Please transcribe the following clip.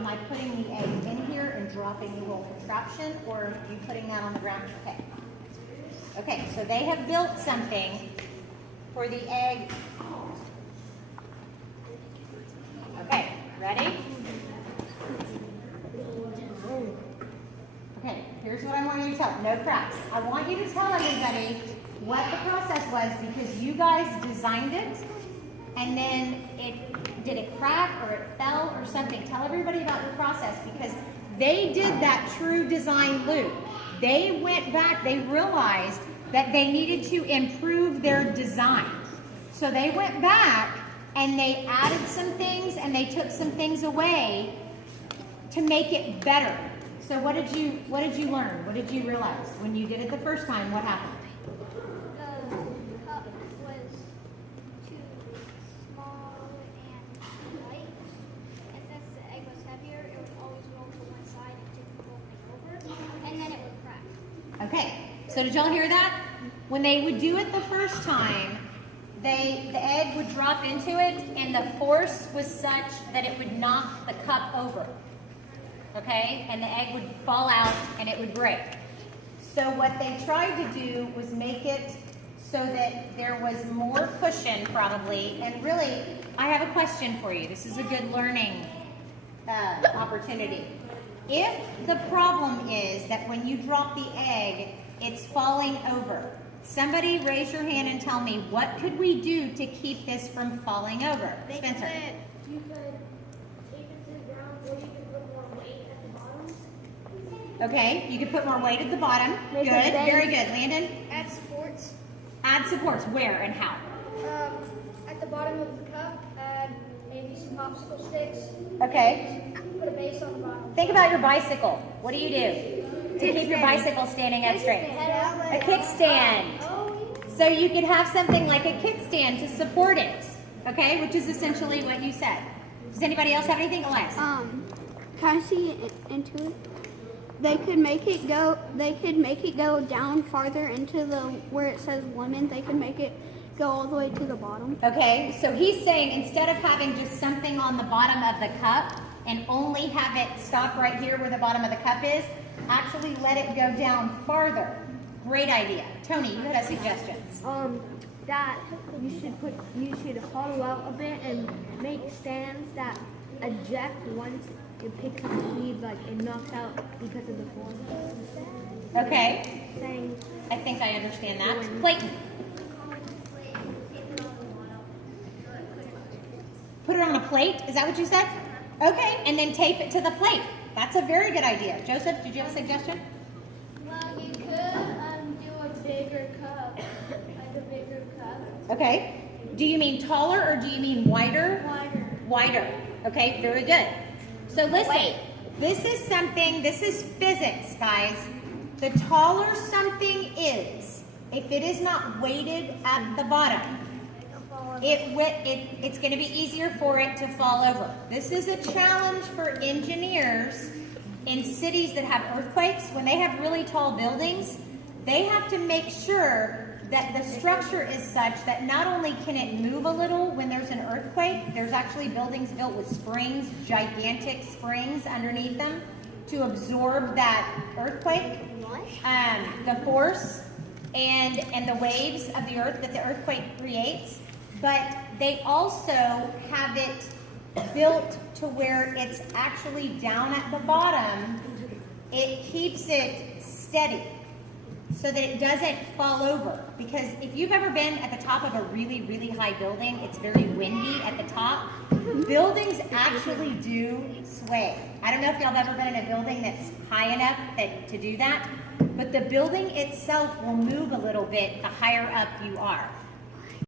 am I putting the egg in here and dropping the little contraption, or are you putting that on the ground? Okay. Okay, so they have built something for the egg. Okay, ready? Okay, here's what I want you to tell. No cracks. I want you to tell everybody what the process was, because you guys designed it, and then did it crack or it fell or something. Tell everybody about the process, because they did that true design loop. They went back, they realized that they needed to improve their design. So they went back and they added some things and they took some things away to make it better. So what did you learn? What did you realize when you did it the first time? What happened? The cup was too small and too light, and since the egg was heavier, it would always roll to one side and tip rolling over, and then it would crack. Okay, so did y'all hear that? When they would do it the first time, the egg would drop into it, and the force was such that it would knock the cup over. Okay, and the egg would fall out and it would break. So what they tried to do was make it so that there was more cushion, probably. And really, I have a question for you. This is a good learning opportunity. If the problem is that when you drop the egg, it's falling over, somebody raise your hand and tell me, what could we do to keep this from falling over? Spencer. You could tape it to the ground, or you could put more weight at the bottom. Okay, you could put more weight at the bottom. Good, very good. Landon? Add supports. Add supports. Where and how? At the bottom of the cup, add maybe some popsicle sticks. Okay. Put a base on the bottom. Think about your bicycle. What do you do to keep your bicycle standing up straight? A kickstand. So you could have something like a kickstand to support it. Okay, which is essentially what you said. Does anybody else have anything? Elias? Can I see into it? They could make it go. They could make it go down farther into the where it says women. They could make it go all the way to the bottom. Okay, so he's saying instead of having just something on the bottom of the cup and only have it stop right here where the bottom of the cup is, actually let it go down farther. Great idea. Tony, you had a suggestion. That you should hollow out a bit and make stands that eject once it picks up the speed, like it knocks out because of the force. Okay. Saying, I think I understand that. Clayton. Put it on a plate? Is that what you said? Okay, and then tape it to the plate. That's a very good idea. Joseph, did you have a suggestion? Well, you could do a bigger cup, like a bigger cup. Okay. Do you mean taller or do you mean wider? Wider. Wider. Okay, very good. So listen, this is physics, guys. The taller something is, if it is not weighted at the bottom, it's going to be easier for it to fall over. This is a challenge for engineers in cities that have earthquakes. When they have really tall buildings, they have to make sure that the structure is such that not only can it move a little when there's an earthquake, there's actually buildings built with springs, gigantic springs underneath them to absorb that earthquake, the force and the waves of the earth that the earthquake creates. But they also have it built to where it's actually down at the bottom. It keeps it steady so that it doesn't fall over. Because if you've ever been at the top of a really, really high building, it's very windy at the top. Buildings actually do sway. I don't know if y'all have ever been in a building that's high enough to do that, but the building itself will move a little bit the higher up you are.